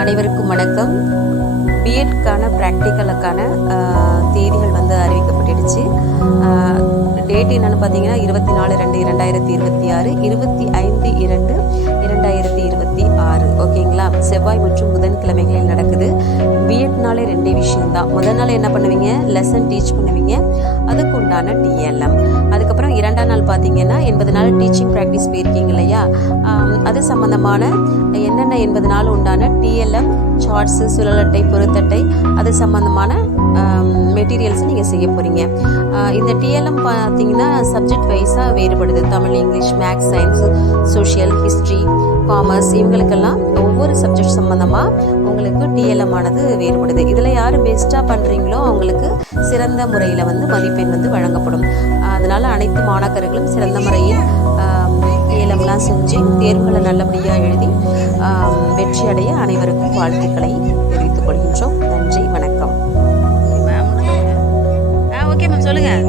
அனைவருக்கும் வணக்கம். பிஎட்கான ப்ராக்டிக்கலுக்கான தேதிகள் வந்து அறிவிக்கப்பட்டுடுச்சு. டேட் என்னென்னு பார்த்தீங்கன்னா 24/2/2026, 25/2/2026. ஓகேங்களா? செவ்வாய் மற்றும் புதன்கிழமைகளில் நடக்குது. பிஎட்னாலே ரெண்டே விஷயம்தான். முதல் நாள் என்ன பண்ணுவீங்க? லெசன் டீச் பண்ணுவீங்க, அதுக்கு உண்டான டிஎல்எம். அதுக்கப்புறம் 2ஆம் நாள் பார்த்தீங்கன்னா 80 நாள் டீச்சிங் ப்ராக்டிஸ் போயிருக்கீங்க இல்லையா, அது சம்மந்தமான என்னென்ன 80 நாள் உண்டான டிஎல்எம், சார்ட்ஸு, சுழலட்டை, பொருத்தட்டை, அது சம்மந்தமான மெட்டீரியல்ஸ் நீங்கள் செய்ய போகிறீங்க. இந்த டிஎல்எம் பார்த்தீங்கன்னா சப்ஜெக்ட் வைஸாக வேறுபடுது. Tamil, English, maths, science, social, history, commerce, இவங்களுக்கெல்லாம் ஒவ்வொரு சப்ஜெக்ட் சம்மந்தமாக உங்களுக்கு டிஎல்எம் ஆனது வேறுபடுது. இதில் யார் பெஸ்ட்டாக பண்ணுறீங்களோ அவங்களுக்கு சிறந்த முறையில் வந்து மதிப்பெண் வந்து வழங்கப்படும். அதனால் அனைத்து மாணாக்கர்களும் சிறந்த முறையில் டிஎல்எம்லாம் செஞ்சு தேர்வுகளை நல்லபடியாக எழுதி வெற்றி அடைய அனைவருக்கும் வாழ்த்துக்களை தெரிவித்துக் கொள்கின்றோம். நன்றி, வணக்கம். ஓகே மேம், சொல்லுங்கள்.